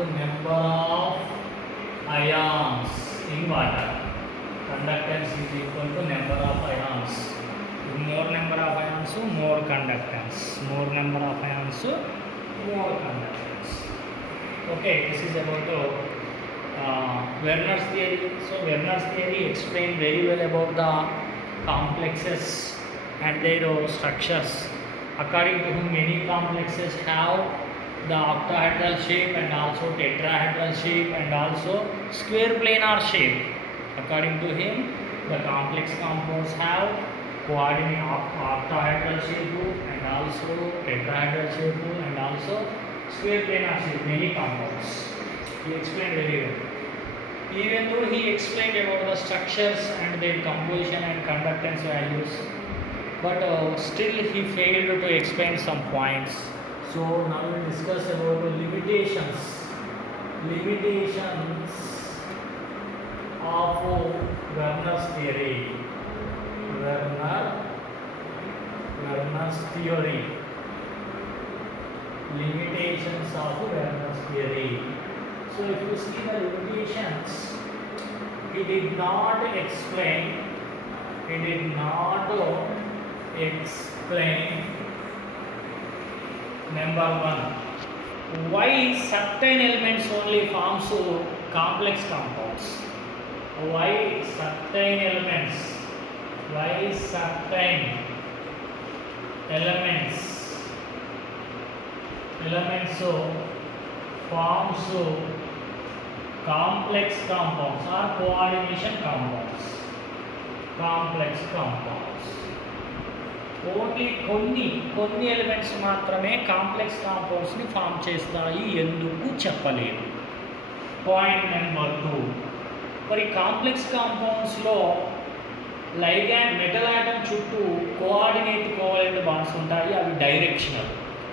to number of ions in water. Conductance is equal to number of ions. More number of ions, more conductance. More number of ions, more conductance. Okay, this is about Werner's theory. So Werner's theory explained very well about the complexes and their structures. According to whom many complexes have the octahedral shape and also tetrahedral shape and also square planar shape. According to him, the complex compounds have coordinate octahedral shape and also tetrahedral shape and also square planar shape, many compounds. He explained very well. Even though he explained about the structures and their composition and conductance values, but still he failed to explain some points. So now we will discuss about the limitations of Werner's theory. Werner's theory. Limitations of Werner's theory. So if you see the limitations, he did not explain number one, why certain elements only forms complex compounds. Why certain elements forms complex compounds or coordination compounds. Complex compounds. Only కొన్ని elements మాత్రమే complex కాంపౌండ్స్ని form చేస్తాయి, ఎందుకు చెప్పలేదు. Point number 2, మరి complex కాంపౌండ్స్లో ligand metal atom చుట్టూ coordinate bonds ఉంటాయి, అవి directional.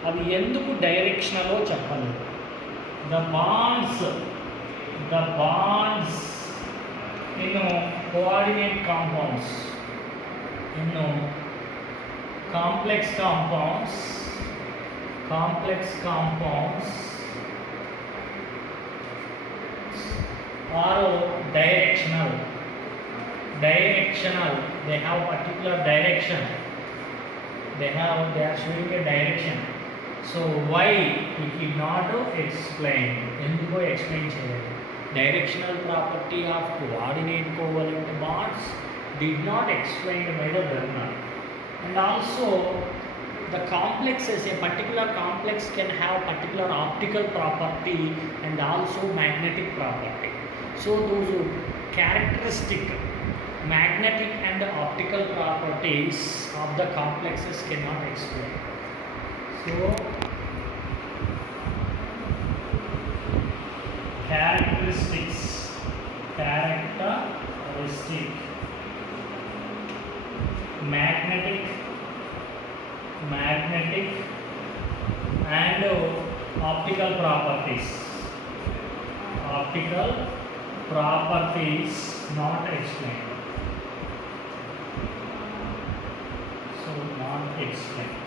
అవి ఎందుకు డైరెక్షనలో చెప్పలేదు. The bonds in coordinate compounds, in complex compounds are directional. They have particular direction. They are showing a direction. So why he did not explain? ఎందుకో explain చేయలేదు. Directional property of coordinate covalent bonds did not explain by the Werner. And also the complexes, a particular complex can have particular optical property and also magnetic property. So those characteristic magnetic and optical properties of the complexes cannot explain. So characteristic magnetic and optical properties not explained. So not explained.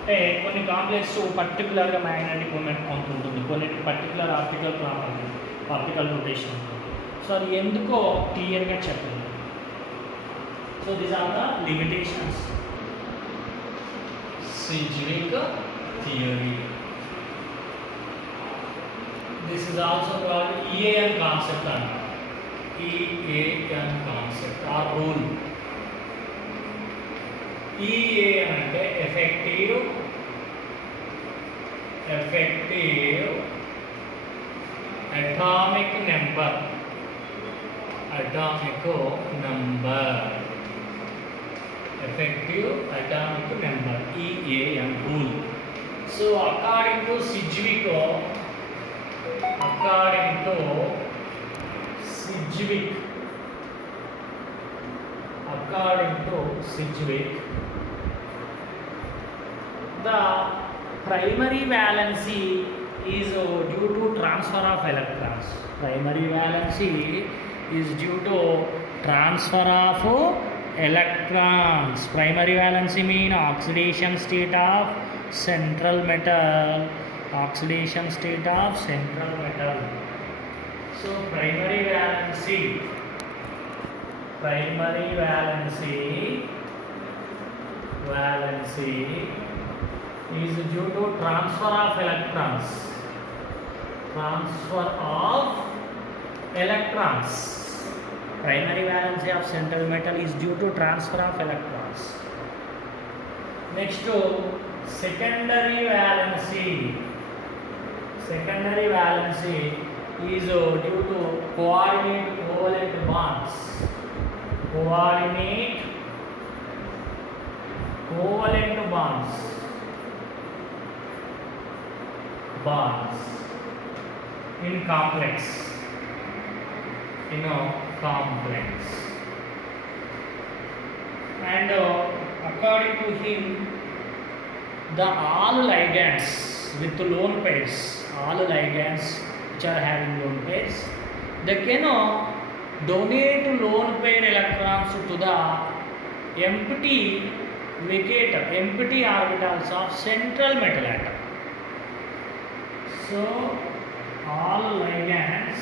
అంటే కొన్ని complex పర్టికులర్గా magnetic moment కొంత ఉంటుంది, కొన్ని particular optical property, optical rotation ఉంటుంది. So అది ఎందుకో క్లియర్గా చెప్పండి. So these are the limitations. Sedgwick theory. This is also called EAN concept another. EAN concept or rule. EAN అంటే effective atomic number. Effective atomic number, EAN rule. So according to Sedgwick, the primary valency is due to transfer of electrons. Primary valency is due to transfer of electrons. Primary valency mean oxidation state of central metal Oxidation state of central metal. So primary valency is due to transfer of electrons. Primary valency of central metal is due to transfer of electrons. Next to secondary valency is due to coordinate covalent bonds. Bonds in complex. And according to him, the all ligands with lone pairs, which are having lone pairs, they can donate lone pair electrons to the empty orbitals of central metal atom. So all ligands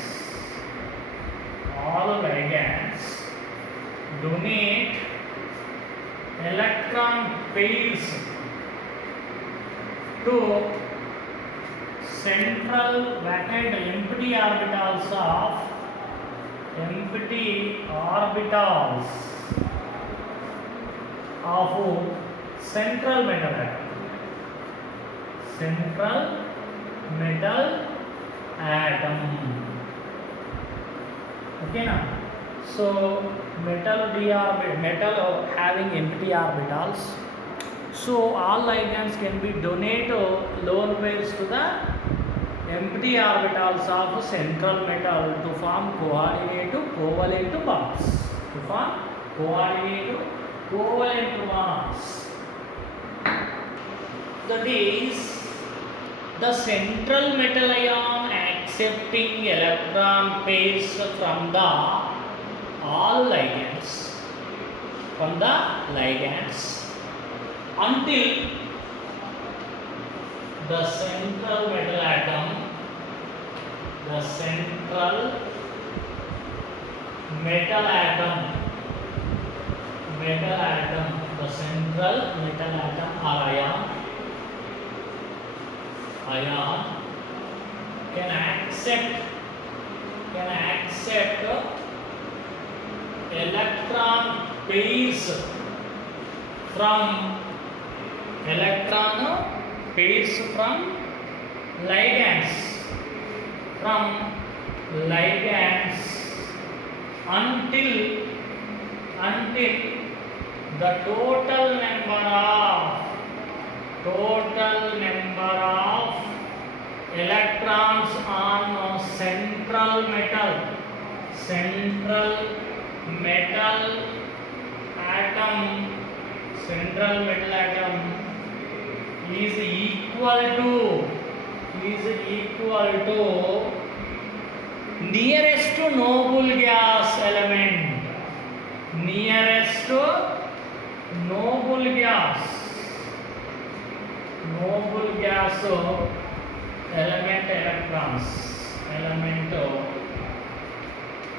donate electron pairs to central vacant empty orbitals of central metal atom. Okay now. So metal having empty orbitals. So all ligands can be donate lone pairs to the empty orbitals of central metal to form coordinate covalent bonds. That is, the central metal ion accepting electron pairs from the all ligands, until the central metal atom, the central metal atom or ion can accept electron pairs from ligands until the total number of electrons on central metal atom is equal to nearest to noble gas element,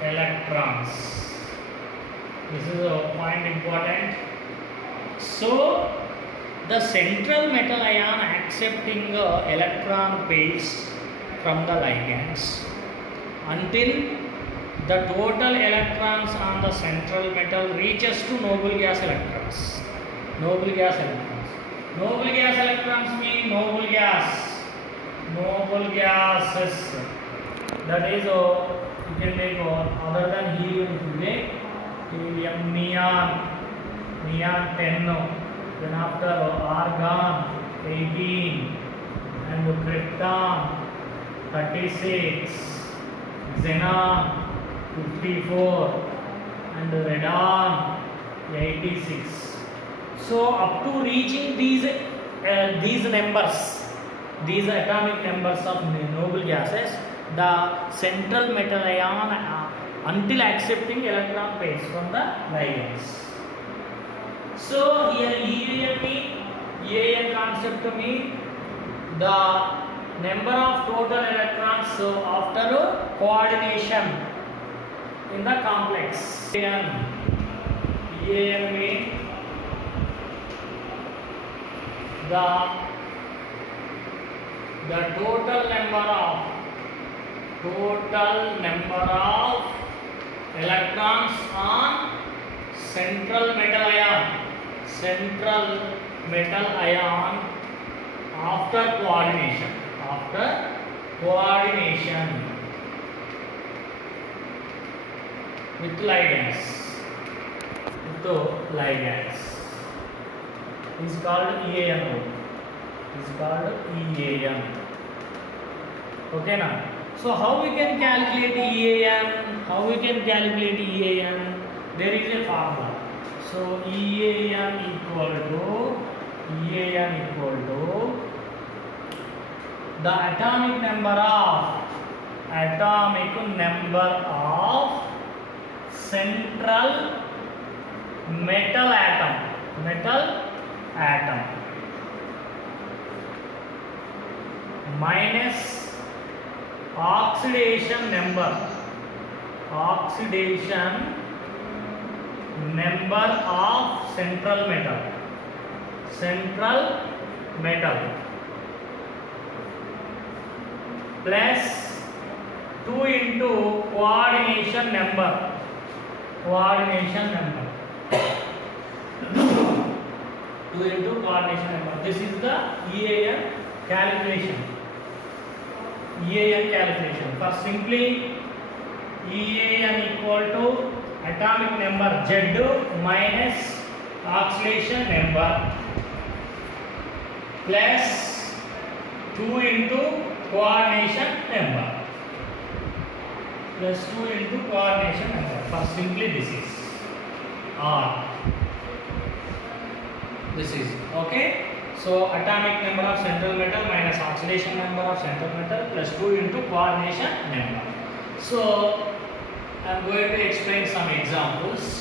electrons. This is a point important. So the central metal ion accepting electron pairs from the ligands until the total electrons on the central metal reaches to noble gas electrons. Noble gas electrons mean noble gases. That is, you can make other than helium, you make helium, neon 10, then after argon 18, and krypton 36, xenon 54, and radon 86. So up to reaching these numbers, these atomic numbers of noble gases, the central metal ion until accepting electron pairs from the ligands. So here EAN concept mean the number of total electrons after coordination in the complex. EAN means the total number of electrons on central metal ion after coordination with ligands is called EAN. Okay now. So how we can calculate EAN? There is a formula. So EAN equal to the atomic number of central metal atom minus oxidation number of central metal plus 2 into coordination number 2 into coordination number. This is the EAN calculation. For simply EAN equal to atomic number Z minus oxidation number plus 2 into coordination number. For simply this is okay. So atomic number of central metal minus oxidation number of central metal plus 2 into coordination number. So I am going to explain some examples.